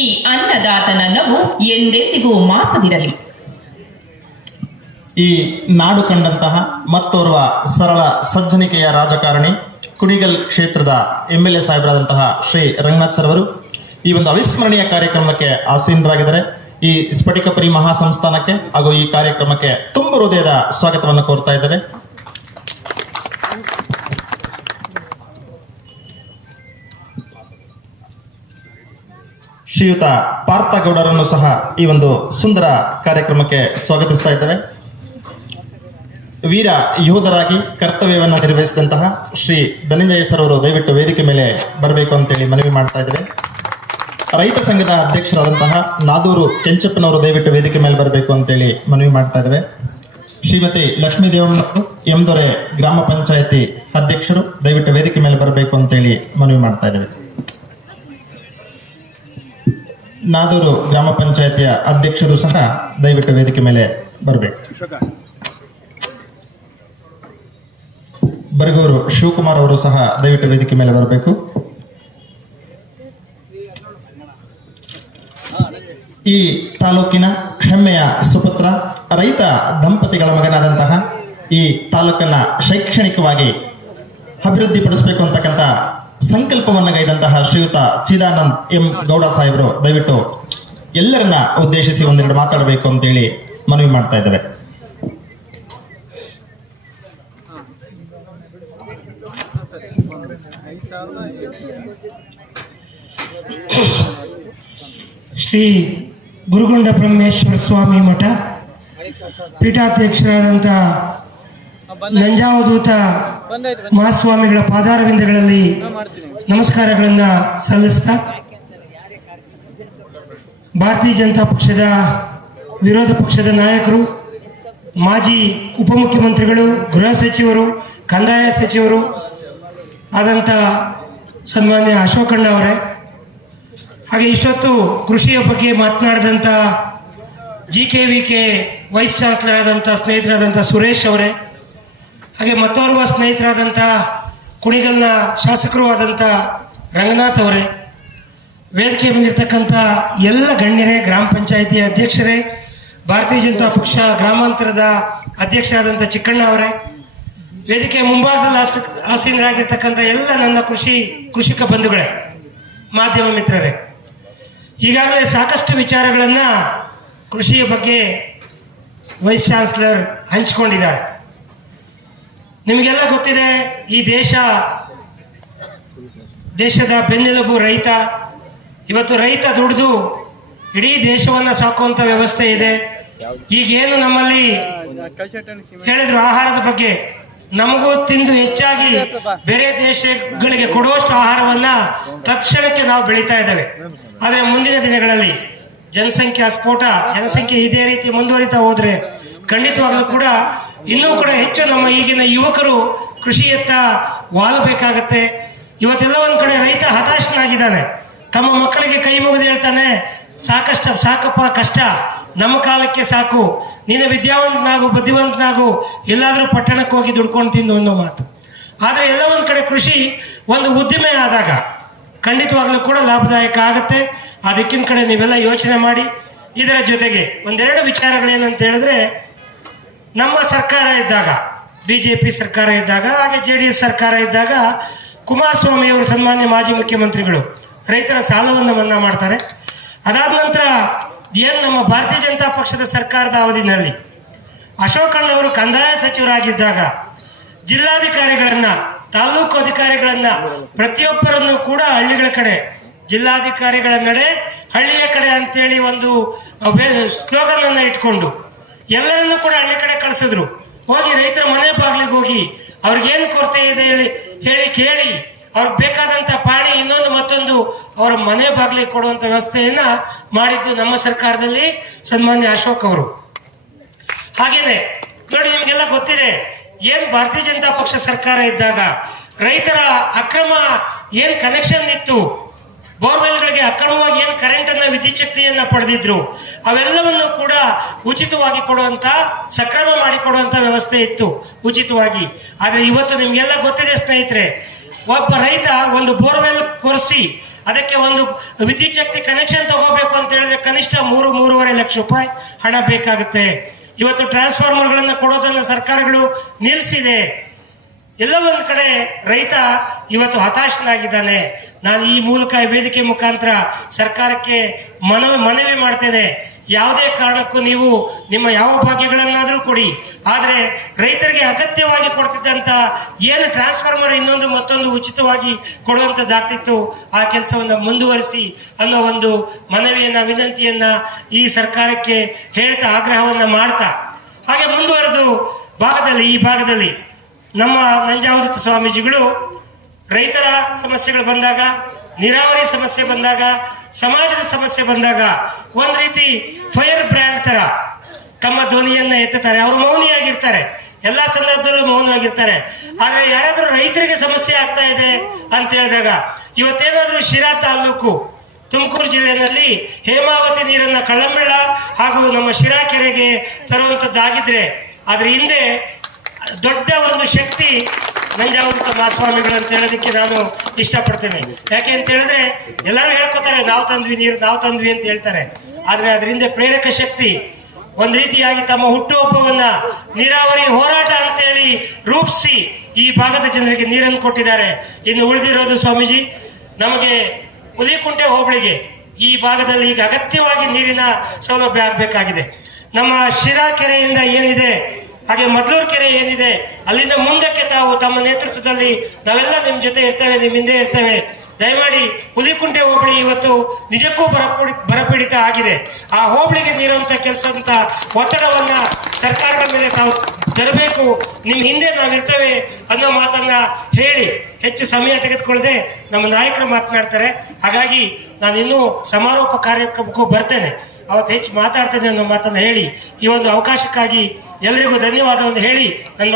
ಈ ಅನ್ನದಾತನ ನಗು ಎಂದೆಂದಿಗೂ ಮಾಸದಿರಲಿ. ಈ ನಾಡು ಕಂಡಂತಹ ಮತ್ತೋರ್ವ ಸರಳ ಸಜ್ಜನಿಕೆಯ ರಾಜಕಾರಣಿ ಕುಣಿಗಲ್ ಕ್ಷೇತ್ರದ ಎಂ ಎಲ್ ಎ ಸಾಹೇಬರಾದಂತಹ ಶ್ರೀ ರಂಗನಾಥ್ ಸರ್ ಅವರು ಈ ಒಂದು ಅವಿಸ್ಮರಣೀಯ ಕಾರ್ಯಕ್ರಮಕ್ಕೆ ಆಸೀನರಾಗಿದ್ದಾರೆ. ಈ ಸ್ಫಟಿಕಪುರಿ ಮಹಾಸಂಸ್ಥಾನಕ್ಕೆ ಹಾಗೂ ಈ ಕಾರ್ಯಕ್ರಮಕ್ಕೆ ತುಂಬ ಹೃದಯದ ಸ್ವಾಗತವನ್ನು ಕೋರ್ತಾ ಇದ್ದೇವೆ. ಶ್ರೀಯುತ ಪಾರ್ಥಗೌಡರನ್ನು ಸಹ ಈ ಒಂದು ಸುಂದರ ಕಾರ್ಯಕ್ರಮಕ್ಕೆ ಸ್ವಾಗತಿಸ್ತಾ ಇದ್ದೇವೆ. ವೀರ ಯೋಧರಾಗಿ ಕರ್ತವ್ಯವನ್ನು ನಿರ್ವಹಿಸಿದಂತಹ ಶ್ರೀ ಧನಂಜಯ ಸರ್ ಅವರು ದಯವಿಟ್ಟು ವೇದಿಕೆ ಮೇಲೆ ಬರಬೇಕು ಅಂತೇಳಿ ಮನವಿ ಮಾಡ್ತಾ ಇದ್ದೇವೆ. ರೈತ ಸಂಘದ ಅಧ್ಯಕ್ಷರಾದಂತಹ ನಾದೂರು ಕೆಂಚಪ್ಪನವರು ದಯವಿಟ್ಟು ವೇದಿಕೆ ಮೇಲೆ ಬರಬೇಕು ಅಂತೇಳಿ ಮನವಿ ಮಾಡ್ತಾ ಇದ್ದೇವೆ. ಶ್ರೀಮತಿ ಲಕ್ಷ್ಮೀ ದೇವಣ್ಣವರು ಎಂದೊರೆ ಗ್ರಾಮ ಪಂಚಾಯತಿ ಅಧ್ಯಕ್ಷರು ದಯವಿಟ್ಟು ವೇದಿಕೆ ಮೇಲೆ ಬರಬೇಕು ಅಂತೇಳಿ ಮನವಿ ಮಾಡ್ತಾ ಇದ್ದೇವೆ. ನಾದೂರು ಗ್ರಾಮ ಪಂಚಾಯತಿಯ ಅಧ್ಯಕ್ಷರು ಸಹ ದಯವಿಟ್ಟು ವೇದಿಕೆ ಮೇಲೆ ಬರಬೇಕು. ಬರಗೂರು ಶಿವಕುಮಾರ್ ಅವರು ಸಹ ದಯವಿಟ್ಟು ವೇದಿಕೆ ಮೇಲೆ ಬರಬೇಕು. ಈ ತಾಲೂಕಿನ ಹೆಮ್ಮೆಯ ಸುಪುತ್ರ, ರೈತ ದಂಪತಿಗಳ ಮಗನಾದಂತಹ ಈ ತಾಲೂಕನ್ನ ಶೈಕ್ಷಣಿಕವಾಗಿ ಅಭಿವೃದ್ಧಿಪಡಿಸಬೇಕು ಅಂತಕ್ಕಂಥ ಸಂಕಲ್ಪವನ್ನು ಗೈದಂತಹ ಶ್ರೀಯುತ ಚಿದಾನಂದ್ ಎಂ ಗೌಡ ಸಾಹೇಬರು, ದಯವಿಟ್ಟು ಎಲ್ಲರನ್ನ ಉದ್ದೇಶಿಸಿ ಒಂದೆರಡು ಮಾತಾಡಬೇಕು ಅಂತೇಳಿ ಮನವಿ ಮಾಡ್ತಾ ಇದ್ದೇವೆ. ಶ್ರೀ ಗುರುಗುಂಡ ಬ್ರಹ್ಮೇಶ್ವರ ಸ್ವಾಮಿ ಮಠ ಪೀಠಾಧ್ಯಕ್ಷರಾದಂಥ ನಂಜಾವಧೂತ ಮಹಾಸ್ವಾಮಿಗಳ ಪಾದಾರವಿಂದಗಳಲ್ಲಿ ನಮಸ್ಕಾರಗಳನ್ನು ಸಲ್ಲಿಸ್ತಾ ಭಾರತೀಯ ಜನತಾ ಪಕ್ಷದ ವಿರೋಧ ಪಕ್ಷದ ನಾಯಕರು ಮಾಜಿ ಉಪಮುಖ್ಯಮಂತ್ರಿಗಳು ಗೃಹ ಸಚಿವರು ಕಂದಾಯ ಸಚಿವರು ಆದಂಥ ಸನ್ಮಾನ್ಯ ಅಶೋಕಣ್ಣ ಅವರೇ ಹಾಗೆ ಇಷ್ಟೊತ್ತು ಕೃಷಿಯ ಬಗ್ಗೆ ಮಾತನಾಡಿದಂಥ G K V K vice chancellor ಆದಂಥ ಸ್ನೇಹಿತರಾದಂಥ ಸುರೇಶ್ ಅವರೇ ಹಾಗೆ ಮತ್ತೋರ್ವ ಸ್ನೇಹಿತರಾದಂಥ ಕುಣಿಗಲ್ನ ಶಾಸಕರು ಆದಂಥ ರಂಗನಾಥ್ ಅವರೇ ವೇದಿಕೆ ಬಂದಿರತಕ್ಕಂಥ ಎಲ್ಲ ಗಣ್ಯರೇ, ಗ್ರಾಮ ಪಂಚಾಯಿತಿ ಅಧ್ಯಕ್ಷರೇ, ಭಾರತೀಯ ಜನತಾ ಪಕ್ಷ ಗ್ರಾಮಾಂತರದ ಅಧ್ಯಕ್ಷರಾದಂಥ ಚಿಕ್ಕಣ್ಣ ಅವರೇ ವೇದಿಕೆ ಮುಂಭಾಗದಲ್ಲಿ ಆಸ, ಆಸೀನರಾಗಿರ್ತಕ್ಕಂಥ ಎಲ್ಲ ನನ್ನ ಕೃಷಿ, ಕೃಷಿಕ ಬಂಧುಗಳೇ, ಮಾಧ್ಯಮ ಮಿತ್ರರೇ, ಈಗಾಗಲೇ ಸಾಕಷ್ಟು ವಿಚಾರಗಳನ್ನು ಕೃಷಿಯ ಬಗ್ಗೆ ವೈಸ್ ಚಾನ್ಸ್ಲರ್ ಹಂಚಿಕೊಂಡಿದ್ದಾರೆ. ನಿಮಗೆಲ್ಲ ಗೊತ್ತಿದೆ, ಈ ದೇಶ ದೇಶದ ಬೆನ್ನೆಲುಬು ರೈತ. ಇವತ್ತು ರೈತ ದುಡಿದು ಇಡೀ ದೇಶವನ್ನು ಸಾಕುವಂಥ ವ್ಯವಸ್ಥೆ ಇದೆ. ಈಗೇನು ನಮ್ಮಲ್ಲಿ ಹೇಳಿದ್ರು ಆಹಾರದ ಬಗ್ಗೆ. ನಮಗೂ ತಿಂದು ಹೆಚ್ಚಾಗಿ ಬೇರೆ ದೇಶಗಳಿಗೆ ಕೊಡುವಷ್ಟು ಆಹಾರವನ್ನ ತಕ್ಷಣಕ್ಕೆ ನಾವು ಬೆಳೀತಾ ಇದ್ದೇವೆ. ಆದರೆ ಮುಂದಿನ ದಿನಗಳಲ್ಲಿ ಜನಸಂಖ್ಯಾ ಸ್ಫೋಟ, ಜನಸಂಖ್ಯೆ ಇದೇ ರೀತಿ ಮುಂದುವರಿತಾ ಹೋದ್ರೆ ಖಂಡಿತವಾಗಲೂ ಕೂಡ ಇನ್ನೂ ಕೂಡ ಹೆಚ್ಚು ನಮ್ಮ ಈಗಿನ ಯುವಕರು ಕೃಷಿಯತ್ತ ವಾಲಬೇಕಾಗತ್ತೆ. ಇವತ್ತೆಲ್ಲ ಒಂದು ಕಡೆ ರೈತ ಹತಾಶನಾಗಿದ್ದಾನೆ. ತಮ್ಮ ಮಕ್ಕಳಿಗೆ ಕೈ ಮುಗಿದು ಹೇಳ್ತಾನೆ, ಸಾಕಷ್ಟು, ಸಾಕಪ್ಪ ಕಷ್ಟ. ನಮ್ಮ ಕಾಲಕ್ಕೆ ಸಾಕು. ನೀನು ವಿದ್ಯಾವಂತನಾಗು, ಬುದ್ಧಿವಂತನಾಗು. ಎಲ್ಲಾದರೂ ಪಟ್ಟಣಕ್ಕೆ ಹೋಗಿ ದುಡ್ಕೊಂಡು ತಿಂದು ಅನ್ನೋ ಮಾತು. ಆದರೆ ಎಲ್ಲ ಒಂದು ಕಡೆ ಕೃಷಿ ಒಂದು ಉದ್ದಿಮೆ ಆದಾಗ ಖಂಡಿತವಾಗಲೂ ಕೂಡ ಲಾಭದಾಯಕ ಆಗುತ್ತೆ. ಆ ದಿಕ್ಕಿನ ಕಡೆ ನೀವೆಲ್ಲ ಯೋಚನೆ ಮಾಡಿ. ಇದರ ಜೊತೆಗೆ ಒಂದೆರಡು ವಿಚಾರಗಳೇನಂತ ಹೇಳಿದ್ರೆ ನಮ್ಮ ಸರ್ಕಾರ ಇದ್ದಾಗ ಬಿ ಜೆ ಪಿ ಸರ್ಕಾರ ಇದ್ದಾಗ, ಹಾಗೆ ಜೆ ಡಿ ಎಸ್ ಸರ್ಕಾರ ಇದ್ದಾಗ ಕುಮಾರಸ್ವಾಮಿ ಅವರು ಸನ್ಮಾನ್ಯ ಮಾಜಿ ಮುಖ್ಯಮಂತ್ರಿಗಳು ರೈತರ ಸಾಲವನ್ನು ಮನ್ನಾ ಮಾಡ್ತಾರೆ. ಅದಾದ ನಂತರ ಏನು ನಮ್ಮ ಭಾರತೀಯ ಜನತಾ ಪಕ್ಷದ ಸರ್ಕಾರದ ಅವಧಿನಲ್ಲಿ ಅಶೋಕಣ್ಣ ಅವರು ಕಂದಾಯ ಸಚಿವರಾಗಿದ್ದಾಗ ಜಿಲ್ಲಾಧಿಕಾರಿಗಳನ್ನ, ತಾಲೂಕು ಅಧಿಕಾರಿಗಳನ್ನ ಪ್ರತಿಯೊಬ್ಬರನ್ನು ಕೂಡ ಹಳ್ಳಿಗಳ ಕಡೆ, ಜಿಲ್ಲಾಧಿಕಾರಿಗಳ ನಡೆ ಹಳ್ಳಿಯ ಕಡೆ ಅಂತೇಳಿ ಒಂದು ಸ್ಲೋಗನ್ ಅನ್ನ ಇಟ್ಕೊಂಡು ಎಲ್ಲರನ್ನೂ ಕೂಡ ಹಳ್ಳಿ ಕಡೆ ಕಳಿಸಿದ್ರು. ಹೋಗಿ ರೈತರ ಮನೆ ಬಾಗಿಲಿಗೆ ಹೋಗಿ ಅವ್ರಿಗೇನು ಕೊರತೆ ಇದೆ ಹೇಳಿ ಹೇಳಿ ಕೇಳಿ, ಅವ್ರಿಗೆ ಬೇಕಾದಂತ ಪಾಣಿ ಇನ್ನೊಂದು ಮತ್ತೊಂದು ಅವರ ಮನೆ ಬಾಗಿಲಿಗೆ ಕೊಡುವಂತ ವ್ಯವಸ್ಥೆಯನ್ನು ಮಾಡಿದ್ದು ನಮ್ಮ ಸರ್ಕಾರದಲ್ಲಿ ಸನ್ಮಾನ್ಯ ಅಶೋಕ್ ಅವರು. ಹಾಗೇನೆ, ನೋಡಿ ನಿಮಗೆಲ್ಲ ಗೊತ್ತಿದೆ, ಏನು ಭಾರತೀಯ ಜನತಾ ಪಕ್ಷ ಸರ್ಕಾರ ಇದ್ದಾಗ ರೈತರ ಅಕ್ರಮ ಏನು ಕನೆಕ್ಷನ್ ಇತ್ತು? ಬೋರ್ವೆಲ್ಗಳಿಗೆ ಅಕ್ರಮವಾಗಿ ಏನು ಕರೆಂಟ್ ಅನ್ನ ವಿದ್ಯುತ್ ಶಕ್ತಿಯನ್ನ ಪಡೆದಿದ್ರು, ಅವೆಲ್ಲವನ್ನು ಕೂಡ ಉಚಿತವಾಗಿ ಕೊಡುವಂತ, ಸಕ್ರಮ ಮಾಡಿ ಕೊಡುವಂತ ವ್ಯವಸ್ಥೆ ಇತ್ತು ಉಚಿತವಾಗಿ. ಆದ್ರೆ ಇವತ್ತು ನಿಮ್ಗೆಲ್ಲ ಗೊತ್ತಿದೆ ಸ್ನೇಹಿತರೆ, ಒಬ್ಬ ರೈತ ಒಂದು ಬೋರ್ವೆಲ್ ಕೊರೆಸಿ, ಅದಕ್ಕೆ ಒಂದು ವಿದ್ಯುತ್ ಶಕ್ತಿ ಕನೆಕ್ಷನ್ ತಗೋಬೇಕು ಅಂತ ಹೇಳಿದ್ರೆ ಕನಿಷ್ಠ ಮೂರು, ಮೂರುವರೆ ಲಕ್ಷ ರೂಪಾಯಿ ಹಣ ಬೇಕಾಗುತ್ತೆ. ಇವತ್ತು ಟ್ರಾನ್ಸ್ಫಾರ್ಮರ್ಗಳನ್ನು ಕೊಡೋದನ್ನು ಸರ್ಕಾರಗಳು ನಿಲ್ಲಿಸಿದೆ ಎಲ್ಲ ಒಂದು ಕಡೆ ರೈತ ಇವತ್ತು ಹತಾಶನಾಗಿದ್ದಾನೆ. ನಾನು ಈ ಮೂಲಕ ವೇದಿಕೆ ಮುಖಾಂತರ ಸರ್ಕಾರಕ್ಕೆ ಮನವಿ ಮನವಿ ಮಾಡ್ತೇನೆ. ಯಾವುದೇ ಕಾರಣಕ್ಕೂ ನೀವು ನಿಮ್ಮ ಯಾವ ಭಾಗ್ಯಗಳನ್ನಾದರೂ ಕೊಡಿ. ಆದರೆ ರೈತರಿಗೆ ಅಗತ್ಯವಾಗಿ ಕೊಡ್ತಿದ್ದಂಥ ಏನು ಟ್ರಾನ್ಸ್ಫಾರ್ಮರ್ ಇನ್ನೊಂದು ಮತ್ತೊಂದು ಉಚಿತವಾಗಿ ಕೊಡುವಂಥದ್ದಾಗ್ತಿತ್ತು ಆ ಕೆಲಸವನ್ನು ಮುಂದುವರಿಸಿ ಅನ್ನೋ ಒಂದು ಮನವಿಯನ್ನು, ವಿನಂತಿಯನ್ನು ಈ ಸರ್ಕಾರಕ್ಕೆ ಹೇಳ್ತಾ, ಆಗ್ರಹವನ್ನ ಮಾಡ್ತಾ. ಹಾಗೆ ಮುಂದುವರೆದು ಭಾಗದಲ್ಲಿ, ಈ ಭಾಗದಲ್ಲಿ ನಮ್ಮ ನಂಜಾವೃತ ಸ್ವಾಮೀಜಿಗಳು, ರೈತರ ಸಮಸ್ಯೆಗಳು ಬಂದಾಗ, ನೀರಾವರಿ ಸಮಸ್ಯೆ ಬಂದಾಗ, ಸಮಾಜದ ಸಮಸ್ಯೆ ಬಂದಾಗ, ಒಂದು ರೀತಿ ಫೈರ್ ಬ್ರ್ಯಾಂಡ್ ತರ ತಮ್ಮ ಧ್ವನಿಯನ್ನ ಎತ್ತುತ್ತಾರೆ. ಅವರು ಮೌನಿಯಾಗಿರ್ತಾರೆ. ಎಲ್ಲಾ ಸಂದರ್ಭದಲ್ಲೂ ಮೌನವಾಗಿರ್ತಾರೆ. ಆದರೆ ಯಾರಾದರೂ ರೈತರಿಗೆ ಸಮಸ್ಯೆ ಆಗ್ತಾ ಇದೆ ಅಂತ ಹೇಳಿದಾಗ, ಇವತ್ತೇನಾದರೂ ಶಿರಾ ತಾಲೂಕು ತುಮಕೂರು ಜಿಲ್ಲೆಯಲ್ಲಿ ಹೇಮಾವತಿ ನೀರನ್ನ ಕಳ್ಳಂಬೆಳ್ಳ ಹಾಗೂ ನಮ್ಮ ಶಿರಾ ಕೆರೆಗೆ ತರುವಂತದ್ದಾಗಿದ್ರೆ, ಅದ್ರ ಹಿಂದೆ ದೊಡ್ಡ ಒಂದು ಶಕ್ತಿ ನಂಜಾವೃತ ಮಹಾಸ್ವಾಮಿಗಳು ಅಂತ ಹೇಳೋದಕ್ಕೆ ನಾನು ಇಷ್ಟಪಡ್ತೇನೆ. ಯಾಕೆ ಅಂತ ಹೇಳಿದ್ರೆ ಎಲ್ಲರೂ ಹೇಳ್ಕೊತಾರೆ, ನಾವು ತಂದ್ವಿ ನೀರು, ನಾವು ತಂದ್ವಿ ಅಂತ ಹೇಳ್ತಾರೆ. ಆದರೆ ಅದರಿಂದ ಪ್ರೇರಕ ಶಕ್ತಿ ಒಂದು ರೀತಿಯಾಗಿ ತಮ್ಮ ಹುಟ್ಟುಹಬ್ಬವನ್ನ ನೀರಾವರಿ ಹೋರಾಟ ಅಂತೇಳಿ ರೂಪಿಸಿ ಈ ಭಾಗದ ಜನರಿಗೆ ನೀರನ್ನು ಕೊಟ್ಟಿದ್ದಾರೆ. ಇನ್ನು ಉಳಿದಿರೋದು ಸ್ವಾಮೀಜಿ, ನಮಗೆ ಹುಲಿಕುಂಟೆ ಹೋಬಳಿಗೆ ಈ ಭಾಗದಲ್ಲಿ ಈಗ ಅಗತ್ಯವಾಗಿ ನೀರಿನ ಸೌಲಭ್ಯ ಆಗಬೇಕಾಗಿದೆ. ನಮ್ಮ ಶಿರಾ ಕೆರೆಯಿಂದ ಏನಿದೆ ಹಾಗೆ ಮದ್ಲೂರು ಕೆರೆ ಏನಿದೆ, ಅಲ್ಲಿಂದ ಮುಂದಕ್ಕೆ ತಾವು ತಮ್ಮ ನೇತೃತ್ವದಲ್ಲಿ ನಾವೆಲ್ಲ ನಿಮ್ ಜೊತೆ ಇರ್ತೇವೆ, ನಿಮ್ ಹಿಂದೆ ಇರ್ತೇವೆ. ದಯಮಾಡಿ ಹುಲಿಕುಂಟೆ ಹೋಬಳಿ ಇವತ್ತು ನಿಜಕ್ಕೂ ಬರಪೀಡಿ ಬರಪೀಡಿತ ಆಗಿದೆ. ಆ ಹೋಬಳಿಗೆ ನೀಡುವಂತ ಕೆಲಸ ಅಂತ ಒತ್ತಡವನ್ನ ಸರ್ಕಾರದ ಮೇಲೆ ತಾವು ತರಬೇಕು, ನಿಮ್ ಹಿಂದೆ ನಾವಿರ್ತೇವೆ ಅನ್ನೋ ಮಾತನ್ನ ಹೇಳಿ ಹೆಚ್ಚು ಸಮಯ ತೆಗೆದುಕೊಳ್ಳದೆ ನಮ್ಮ ನಾಯಕರು ಮಾತನಾಡ್ತಾರೆ. ಹಾಗಾಗಿ ನಾನು ಇನ್ನೂ ಸಮಾರೋಪ ಕಾರ್ಯಕ್ರಮಕ್ಕೂ ಬರ್ತೇನೆ. ಅವತ್ತು ಹೆಚ್ಚು ಮಾತಾಡ್ತೇನೆ ಅನ್ನೋ ಮಾತನ್ನು ಹೇಳಿ ಈ ಒಂದು ಅವಕಾಶಕ್ಕಾಗಿ ಎಲ್ಲರಿಗೂ ಧನ್ಯವಾದವನ್ನು ಹೇಳಿ ನನ್ನ